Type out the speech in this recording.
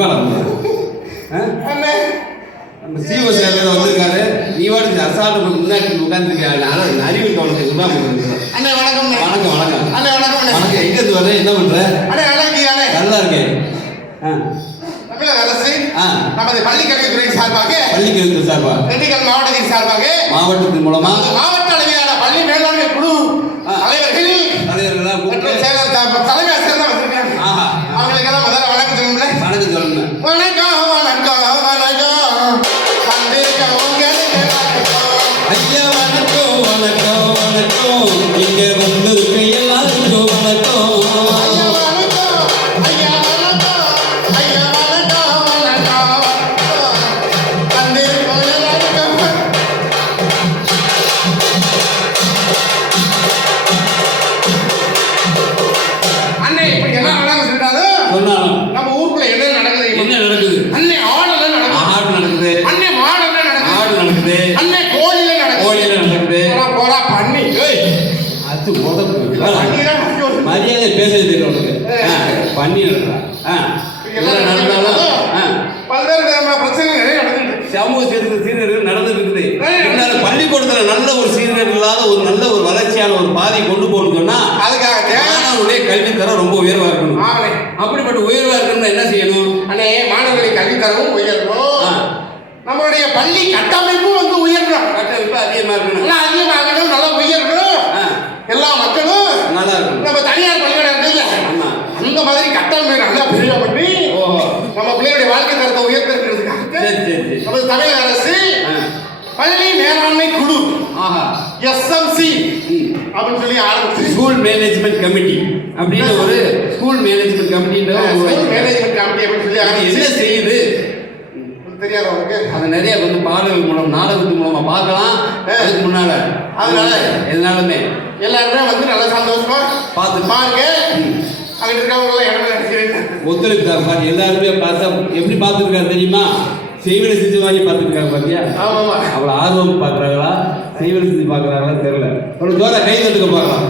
நம்ம சீவ சேவையில் வந்திருக்காரு. நீ வாட்டு அசால்ட்டு முன்னாடி உட்காந்துருக்காரு. அறிவு கவனத்தை வணக்கம் வணக்கம் வணக்கம் வணக்கம். எங்கேருந்து வர என்ன பண்ற? நல்லா இருக்கேன். தமிழக அரசு நமது பள்ளிக்கல்வித்துறை சார்பாக திண்டுக்கல் மாவட்டத்தின் சார்பாக மாவட்டத்தின் மூலமா மாவட்ட அளவிலான பள்ளி மேலாண்மை குழு தலைவர்கள் தலைமை ஆசிரியர் தான் வந்திருக்காங்க. அவங்களுக்கெல்லாம் முதல்ல வணக்கம் சொல்லணும்ல. வணக்கம் சொல்லணும். வணக்கம் வணக்கம் வணக்கம் ஐயா வணக்கம் வணக்கம் வணக்கம். இங்க வந்திருக்க எல்லாருக்கும் வணக்கம். நம்ம ஊருக்குள்ள என்ன நடக்குது? அன்னை ஆடல நடக்குது. அன்னை மாடல நடக்குது. அன்னை கோயில நடக்குது. போறா பண்ணி அது மரியாதை பேசுறது தெரியும் உனக்கு. பண்ணி நடந்தாலும் பல்வேறு விதமான பிரச்சனைகள் நிறைய நடந்துட்டு சமூக சீர்கேடுகள் நடந்துட்டு இருக்குது. இருந்தாலும் பள்ளிக்கூடத்துல நல்ல ஒரு சீர்கேடு இல்லாத ஒரு நல்ல ஒரு வளர்ச்சியான ஒரு பாதையை கொண்டு போகணும்னு சொன்னா அதுக்காக மாணவர்களுடைய கல்வித்தரம் ரொம்ப உயர்வா இருக்கணும். அப்படிப்பட்ட உயர்வா இருக்கணும்னா என்ன செய்யணும்? அண்ணே மாணவர்களுடைய கல்வித்தரமும் உயரணும். நம்மளுடைய பள்ளி கட்டமைப்பும் வந்து உயரணும். கட்டமைப்பு அதிகமா இருக்கணும். அதிகமாகணும். நல்லா உயரணும். எல்லா மக்களும் நல்லா இருக்கணும். நம்ம தனியார் பள்ளிக்கூடம் இருக்குல்ல அந்த மாதிரி கட்டமைப்பை நல்லா பெரிய பண்ணி நம்ம பிள்ளைகளுடைய வாழ்க்கை தரத்தை உயர்த்திருக்கிறதுக்காக நமது தமிழக அரசு பள்ளி மேலாண்மை குழு SMC அப்படின்னு சொல்லி ஆரம்பிச்சு ஸ்கூல் மேனேஜ்மெண்ட் கமிட்டி அப்படின்னு ஒரு ஸ்கூல் மேனேஜ்மெண்ட் கமிட்டின்ற மேனேஜ்மெண்ட் கமிட்டி அப்படின்னு சொல்லி என்ன செய்யுது தெரியாதவங்களுக்கு அதை நிறைய வந்து பாடல்கள் மூலம் நாடகத்தின் மூலமா பார்க்கலாம். அதுக்கு முன்னால அதனால எதனாலுமே எல்லாருமே வந்து நல்லா சந்தோஷமா பார்த்து பாருங்க. அங்க இருக்கிறவங்க இடமே ஒத்துழைப்பு பாரு. எல்லாருமே பார்த்தா எப்படி பார்த்துருக்காரு தெரியுமா? செய்வனை செஞ்சு வாங்கி பார்த்துருக்காங்க பாத்தியா? அவ்வளோ ஆர்வம் பார்க்குறாங்களா செய்வனை செஞ்சு பார்க்குறாங்களா தெரியல. ஒரு ஜோரா கை தட்டுக்க பார்க்கலாம்.